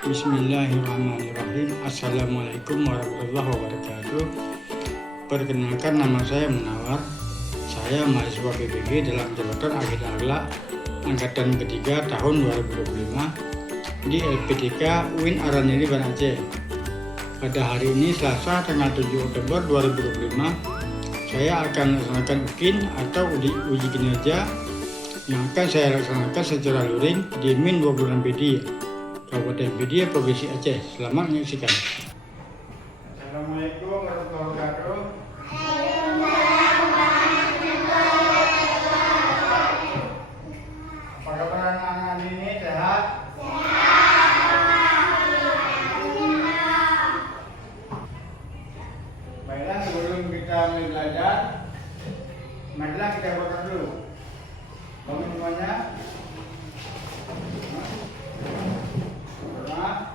Bismillahirrahmanirrahim. Assalamualaikum warahmatullahi wabarakatuh. Perkenalkan, nama saya Munawar. Saya mahasiswa PBG dalam jabatan Akhir Akhlak angkatan ketiga tahun 2025 di LPTK UIN Araniri Banda Aceh. Pada hari ini Selasa tanggal 7 Oktober 2025, saya akan melaksanakan UKIN atau uji kinerja yang akan saya laksanakan secara luring di MIN 26 PD, Kabupaten PD, Provinsi Aceh. Selamat menyaksikan. Assalamualaikum warahmatullahi wabarakatuh. Apa kabar anak-anak ini? Sehat? Baiklah, sebelum kita mulai belajar, marilah kita berdoa dulu. Bangun semuanya. Berdoa.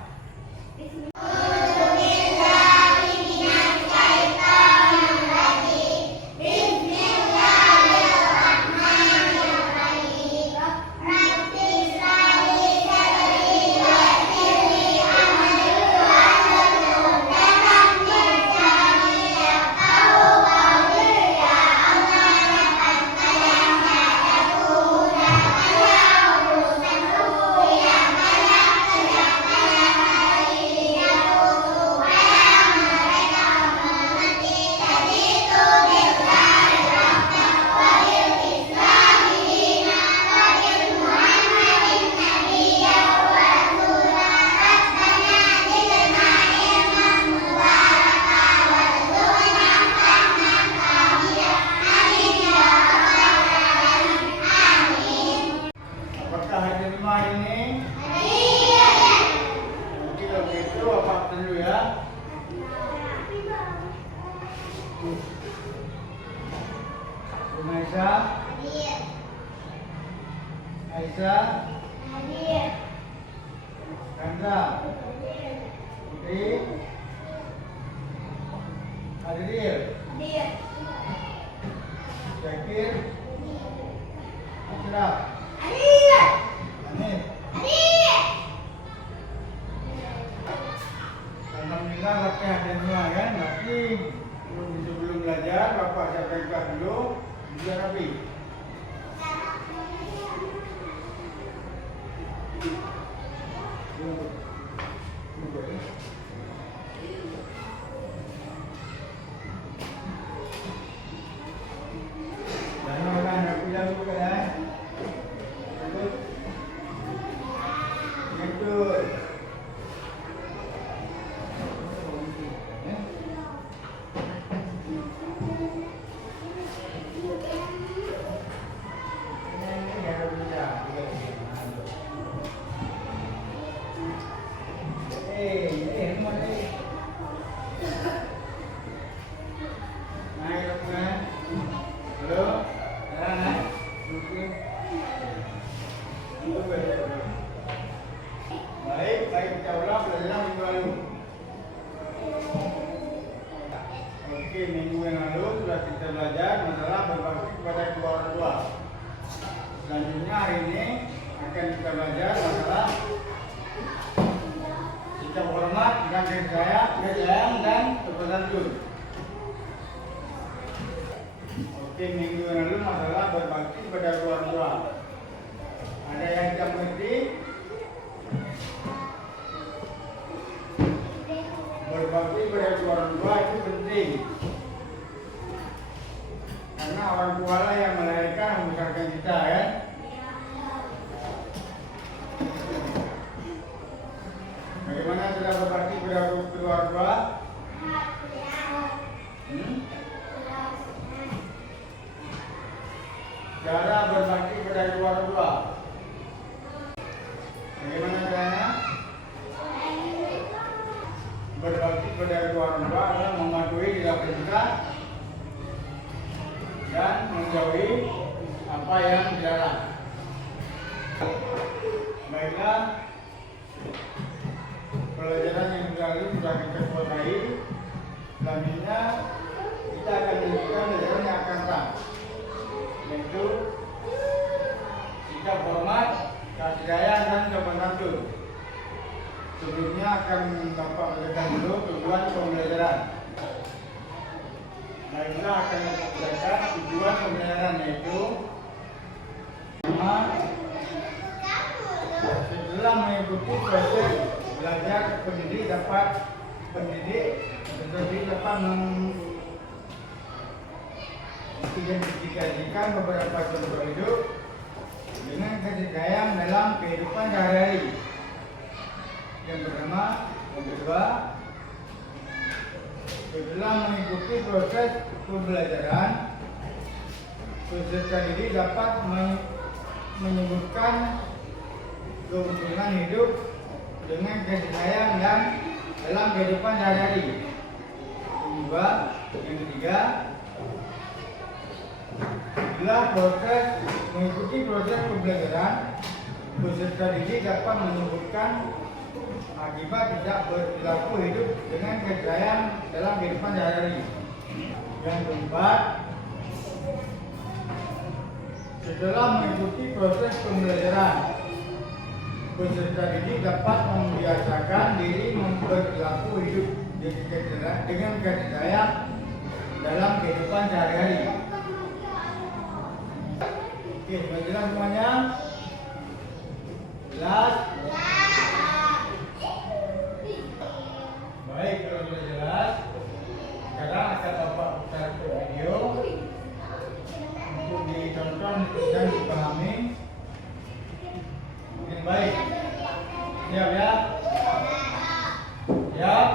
Aisyah, Kanda, Putri, Adil, Syakir, Ashraf, Anis. Alhamdulillah, pakai hadiah semua kan? Berarti sebelum belajar, Bapak siapkan dulu, biar rapi. Baik kita ulang belajar minggu lalu. Oke, minggu yang lalu sudah kita belajar masalah berbakti kepada kedua orang tua. Selanjutnya hari ini akan kita belajar masalah sikap hormat dan kasih sayang dan bersantun. Oke, minggu yang lalu masalah berbakti kepada kedua orang tua. Ada yang tidak mengerti? Berbakti kepada orang tua itu penting, karena orang tua lah yang melahirkan dan membesarkan kita, kan? Bagaimana cara berbakti kepada kedua orang tua? Cara berbakti kepada kedua orang tua. Bagaimana caranya? Berbakti kepada kedua orang tua adalah mematuhi dilakukan dan menjauhi apa yang dilarang. Baiklah, pelajaran yang sudah kita kuasai. Selanjutnya kita akan lanjutkan pelajaran yang akan datang, yaitu sikap hormat, kasih sayang dan sopan santun. Sebelumnya akan Bapak bacakan dulu tujuan pembelajaran. Baiklah, akan membacakan tujuan pembelajaran, yaitu pertama, setelah mengikuti proses belajar, pendidik dapat mengidentifikasikan beberapa contoh hidup dengan keseharian dalam kehidupan sehari-hari. Yang pertama, yang kedua, setelah mengikuti proses pembelajaran, peserta didik dapat menyebutkan keuntungan hidup dengan keseharian dan dalam kehidupan sehari-hari. Yang ketiga, setelah mengikuti proses pembelajaran, peserta didik dapat menyebutkan akibat tidak berperilaku hidup dengan keseharian dalam kehidupan sehari-hari. Yang keempat, setelah mengikuti proses pembelajaran, peserta didik dapat membiasakan diri berperilaku hidup dengan keseharian dalam kehidupan sehari-hari. Oke, sudah jelas semuanya? Jelas? Baik, kalau sudah jelas, sekarang akan Bapak putar ke video untuk ditonton dan dipahami dengan baik. Siap ya? Siap?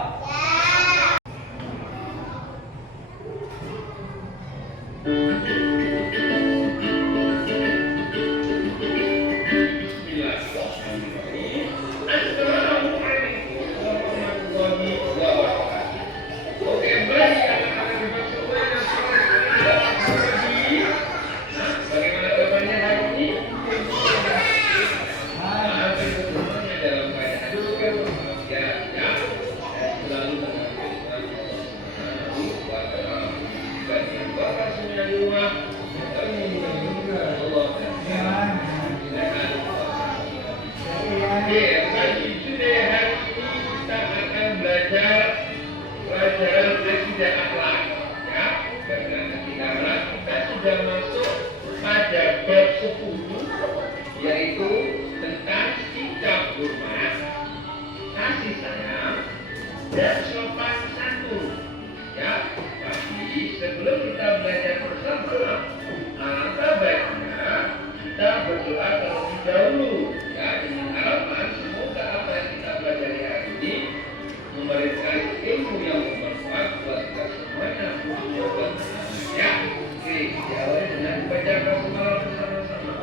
Pelajaran akidah akhlak, ya. Pelajaran akidah akhlak kita sudah masuk pada bab 10, yaitu tentang sikap hormat, kasih sayang, dan sopan santun. Ya, tapi sebelum kita belajar bersama, alangkah baiknya kita berdoa terlebih dahulu. Ya, dengan harapan semoga apa yang kita pelajari hari ini memberikan ilmu yang bermanfaat buat kita semuanya. Ya, oke, diawali dengan baca basmalah bersama-sama.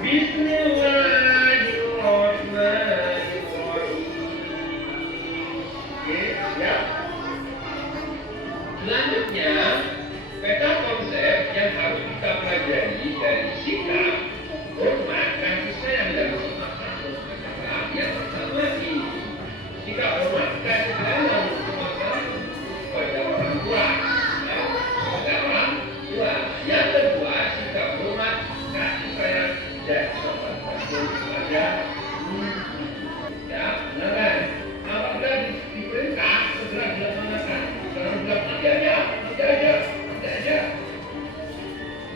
Bismillahirrahmanirrahim. Oke, ya. Selanjutnya, peta konsep yang harus kita pelajari dari sikap, hormat, kasih sayang dan sopan santun adalah yang pertama ini. Sikap hormat, kasih sayang kepada orang tua, ya, kepada orang tua. Yang kedua, sikap hormat, kasih sayang dan sopan santun kepada ya, benar kan? Apabila diperintah segera dilaksanakan. Kalau bilang tidak aja.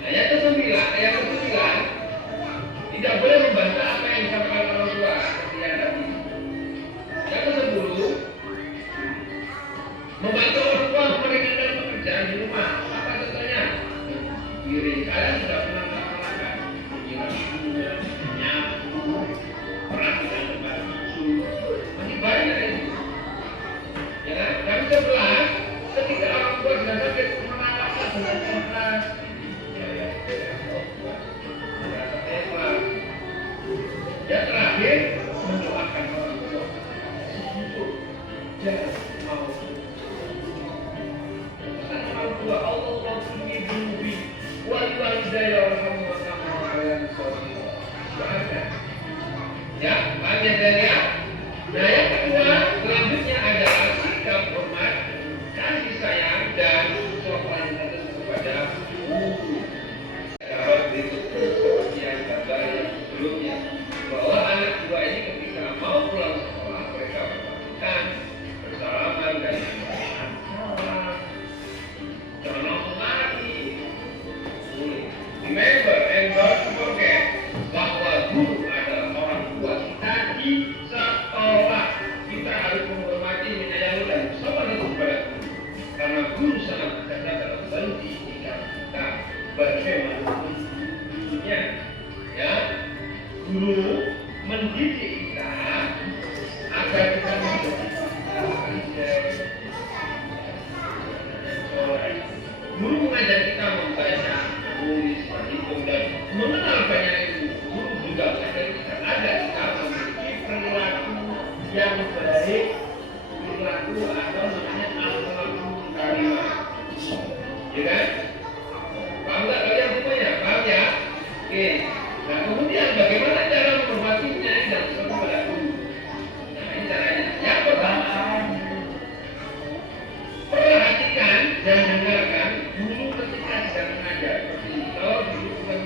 Nah, yang kesembilan, tidak boleh membantah apa yang disampaikan orang tua seperti yang tadi. Yang ke-10, membantu orang tua mengerjakan pekerjaan di rumah. Apa contohnya? Piring. Kalian sudah pernah melakukan nyapu, perhatikan tempat tidur. Masih banyak ini. Ya kan? Yang ke-11, ketika orang tua sudah sakit, mengalahkan dengan keras. Yang terakhir, mendoakan orang tua untuk jangan mau. Karena orang tua Allah sendiri walidayya warhamhuma kama rabbayani shaghira. Ya, panjang dan ya. Nah, yang kedua, selanjutnya adalah sikap hormat, kasih sayang dan sopan santun kepada guru. Seperti yang kita bahas sebelumnya, bahwa anak dua ini ketika di sekolah. Kita harus menghormati, menyayangi dan sopan kepada guru. Karena guru sangat berjasa dalam pendidikan kita bagaimana mendidikannya. Ya, guru mendidik kita agar kita menjadi guru mengajar kita membaca, menulis, berhitung dan mengenal banyak ilmu. Guru juga mengajar kita agar kita memiliki perilaku yang baik, perilaku atau namanya akhlakul karimah. Ya kan? Paham nggak kalian semuanya? Paham ya? Oke. Nah kemudian bagaimana cara menghormatinya dan kepada guru? Nah ini caranya. Yang pertama, perhatikan dan dengarkan guru ketika sedang mengajar. Kalau guru bukan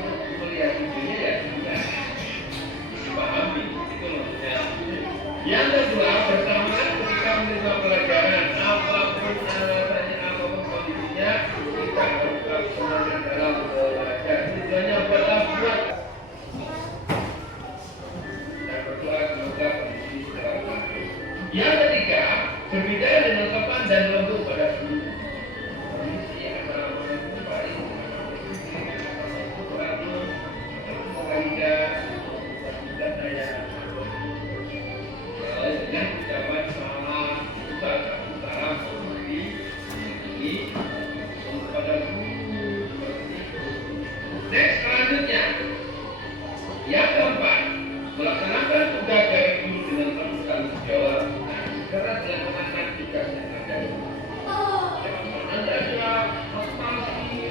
melihat videonya ya sudah dipahami, itu maksudnya. Yang kedua, bersamaan ketika menerima pelajaran, apapun alasannya, apapun kondisinya, kita harus semangat dalam belajar. Tujuannya adalah buat dan berdoa semoga kondisi segera baik. Yang ketiga, berbicara dengan sopan dan lembut pada guru. Kondisi antara orang baik, dan saya dengan ucapan salam, salam hormati ini kepada guru. Next, selanjutnya, yang keempat, melaksanakan tugas dari guru dengan penuh tanggung jawab. Segera dilaksanakan tugas yang ada. Nanti ada masing-masing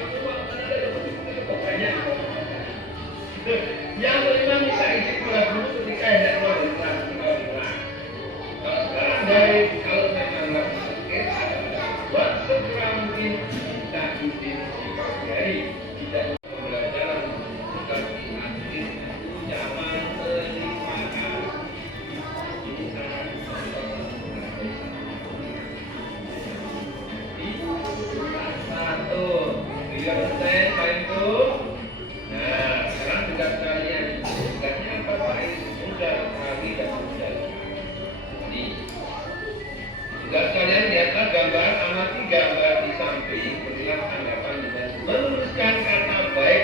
pokoknya. Yang kelima, minta izin kepada guru ketika hendak keluar dari kelas. Kalau sekarang kalau memang lagi sakit, buat segera mungkin minta izin di pagi hari. Tidak pembelajaran bukan dilatih ucapan terima kasih. Ini sangat satu, biar saya itu. Nah, sekarang tugas kalian, tugasnya apa Pak? Mudah sekali dan mudah. Ini tugas kalian lihatlah gambar, amati gambar di samping, berilah tanggapan dan menuliskan kata baik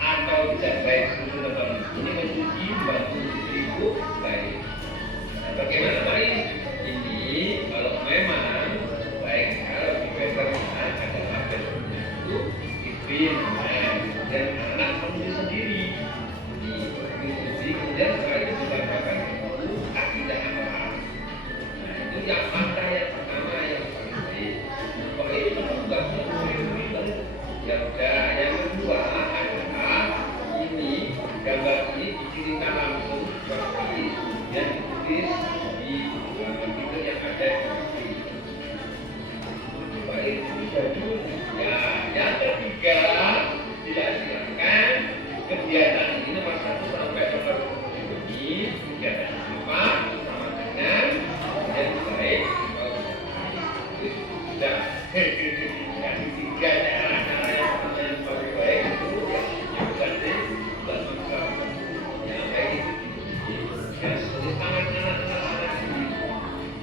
atau tidak baik sesuai dengan ini mencuci baju ibu baik. Nah, bagaimana Pak? Ini kalau memang baik, kalau di paper ada label itu ipin dan anak menulis sendiri. Kemudian setelah itu dibacakan itu tidak apa. Nah itu yang langkah yang pertama yang paling baik. Kalau itu enggak ya udah. Yang kedua adalah ini gambar ini dikirimkan langsung seperti yang ditulis di gambar itu yang ada di baik itu jadi ya. Yang ketiga, tidak silakan kegiatan ini nomor 1 sampai nomor 7 ini kegiatan apa sama dengan yang baik kalau sudah yang ketiga cara yang paling baik itu yang berarti yang baik itu ya sangat ini.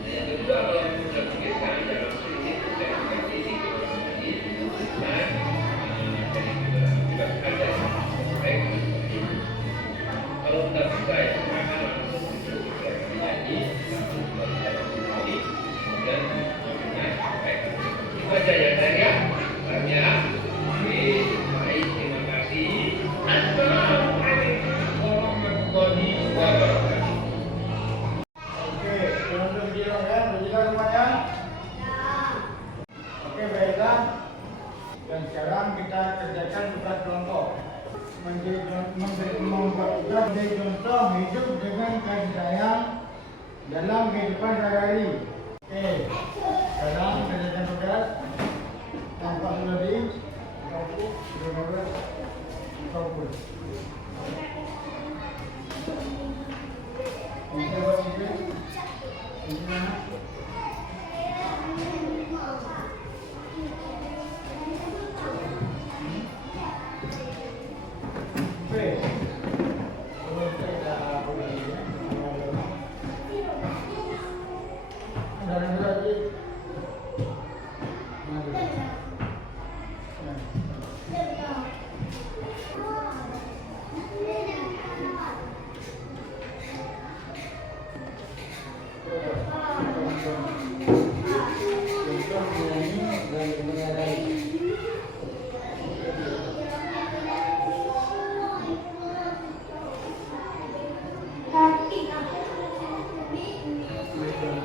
Yang kedua kalau sudah pikirkan dalam sini saya ini dan jadi ada baik. Kalau tidak bisa ya silakan langsung menyanyi dan baik. Itu aja ya saya. Banyak. Baik, terima kasih. Assalamualaikum warahmatullahi wabarakatuh. Oke, untuk video ya, berjalan semuanya. Oke, baiklah. Dan sekarang kita kerjakan tugas kelompok. Membuat tugas menjadi contoh hidup dengan kasih sayang dalam kehidupan sehari-hari. Oke, sekarang kerjakan tugas. Nampak tadi, kau Ini buat ini mana?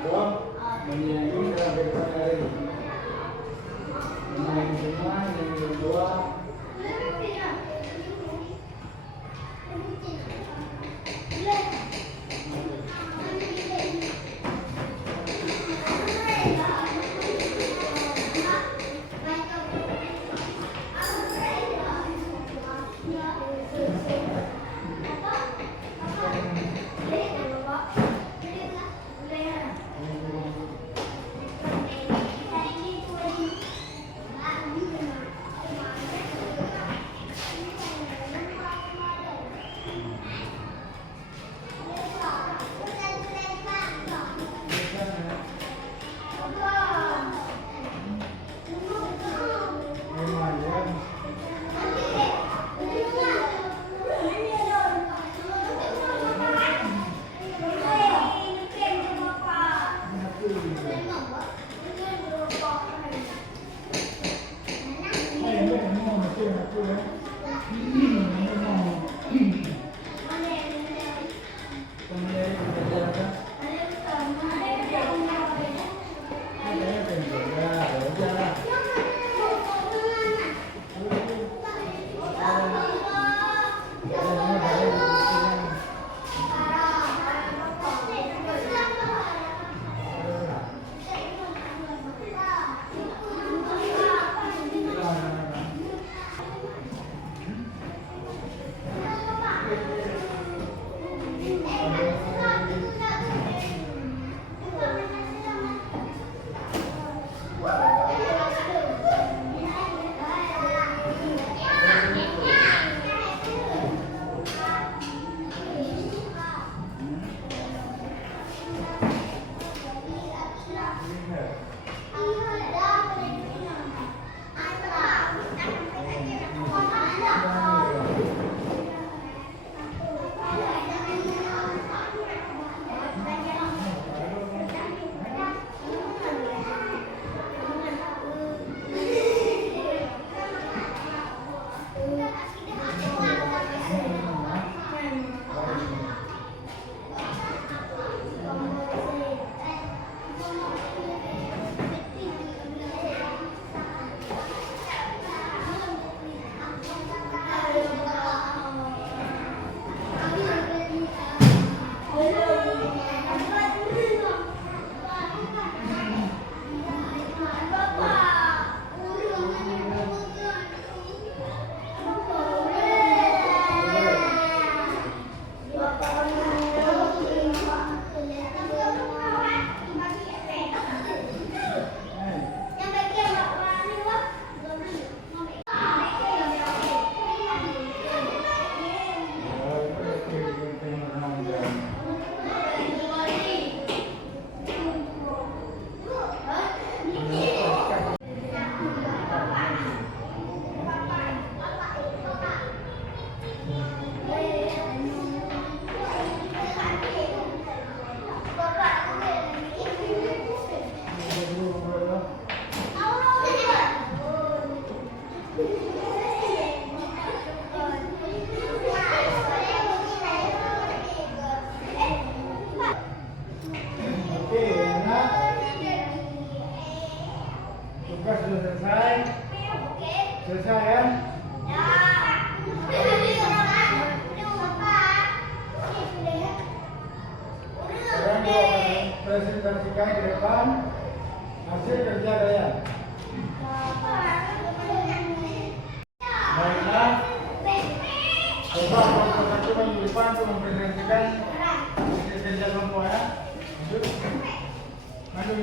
dong menyanyi dalam kehidupan hari ini. Menyanyi semua, menyanyi berdua. Tugas sudah selesai? Selesai ya? Sekarang kita presentasikan ke depan hasil kerja kalian. Baiklah, coba satu minggu depan untuk mempresentasikan hasil kerja kelompok ya. Maju.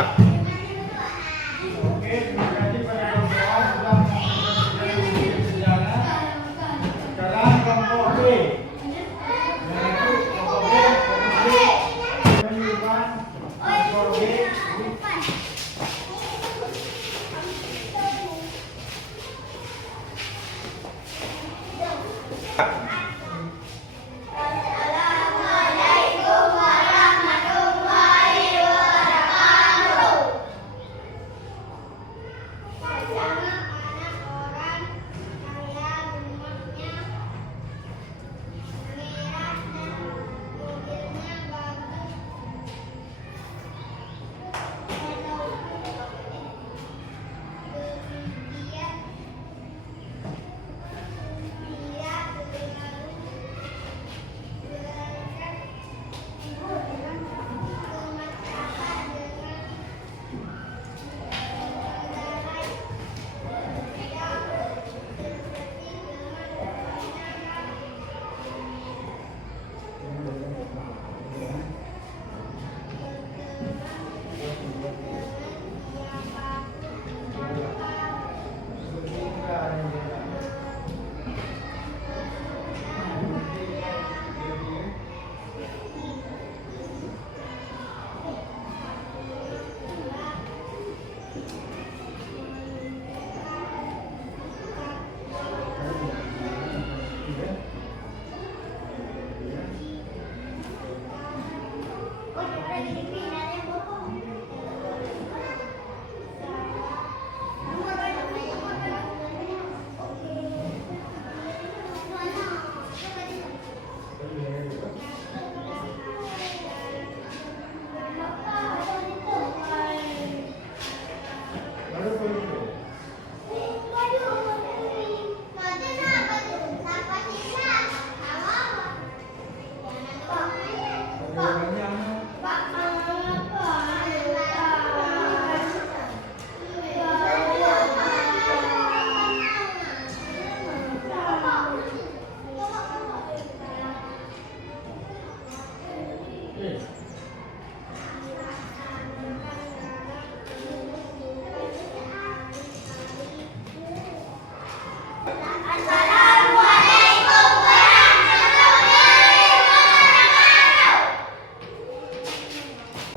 Start. Oke, terima kasih pada kawan-kawan sudah melakukan perjalanan. Sekarang kelompok B. Yaitu kelompok B menyumbang kelompok B.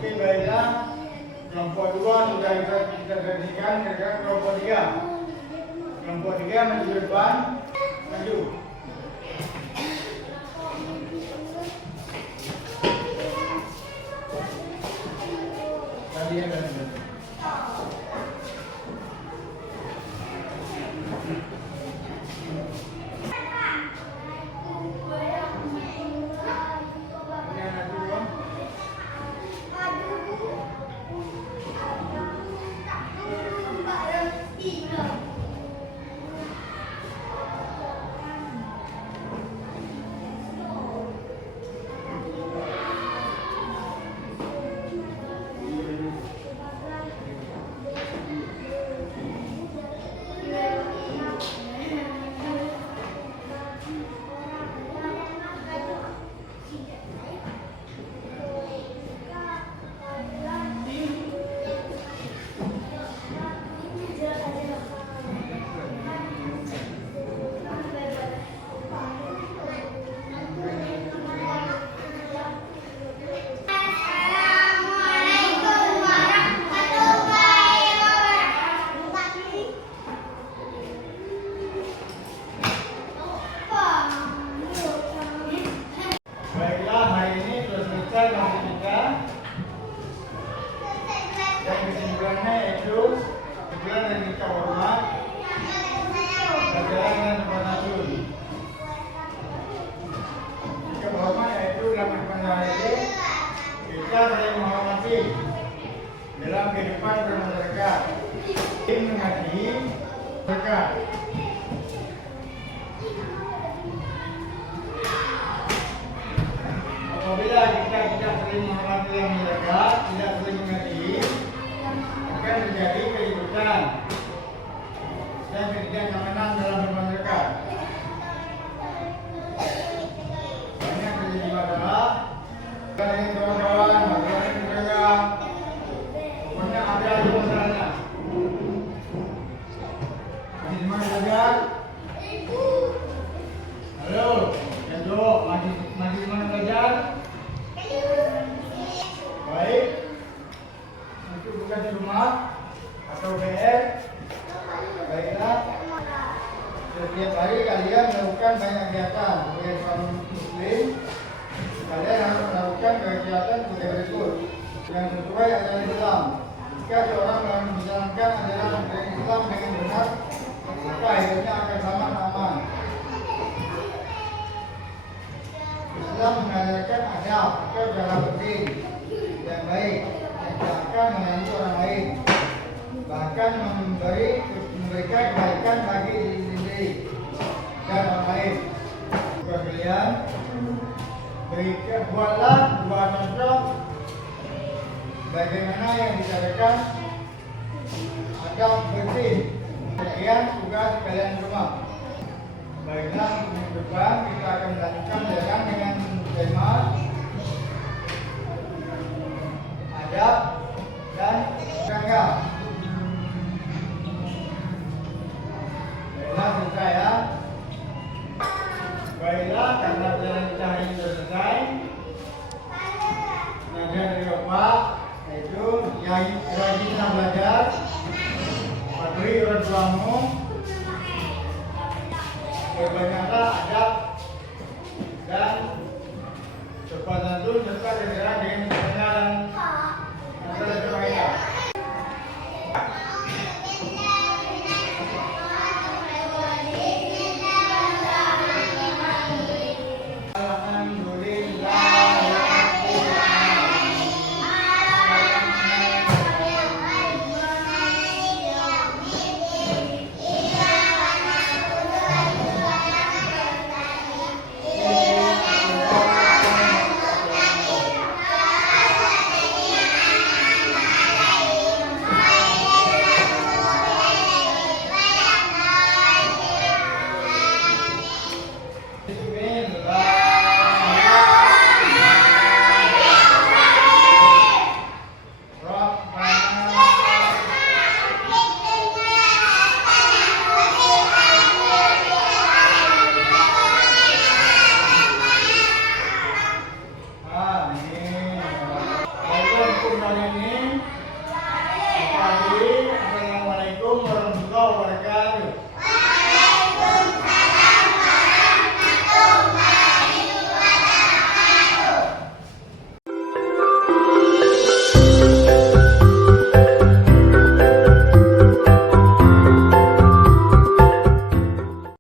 Oke, baiklah. Kelompok 2 sudah kita gantikan ke kelompok 3. Kelompok 3 maju ke depan. Maju. Kalian dan baiklah, hari ini sudah selesai kelompok 3. Dan kesimpulannya yaitu kesimpulan dari kita hormat berjalan dengan bernatur. Sikap hormat yaitu dalam kehidupan sehari-hari kita saling menghormati dalam kehidupan bermasyarakat, mengasihi masyarakat. Apabila kita tidak saling menghormati masyarakat, tidak saling mengasihi, akan terjadi keributan dan ketidaknyamanan dalam bermasyarakat. Banyak terjadi masalah, kawan-kawan, masalah keluarga, pokoknya Perhatian. Baik. Untuk bukan di rumah atau PR. Baiklah. Setiap hari kalian melakukan banyak kegiatan. Sebagai seorang muslim, kalian harus melakukan kegiatan sebagai berikut yang sesuai ajaran Islam. Jika seorang menjalankan ajaran Islam dengan benar, maka hidupnya akan selamat dan aman. Islam mengajarkan adab atau cara berdiri yang baik yang tidak akan mengganggu orang lain, bahkan memberikan kebaikan bagi diri sendiri dan orang lain. Juga kalian buatlah dua contoh bagaimana yang dikatakan adab bersih. Sekian tugas kalian semua. Baiklah, minggu depan kita akan melanjutkan jalan dengan tema adab dan tangga. Baiklah, selesai ya. Baiklah, karena pelajaran kita hari ini sudah selesai. Pengajian dari Bapak, yaitu yang rajin kita belajar, patuhi orang tuamu, berbanyaklah adab dan sopan santun serta segera dengan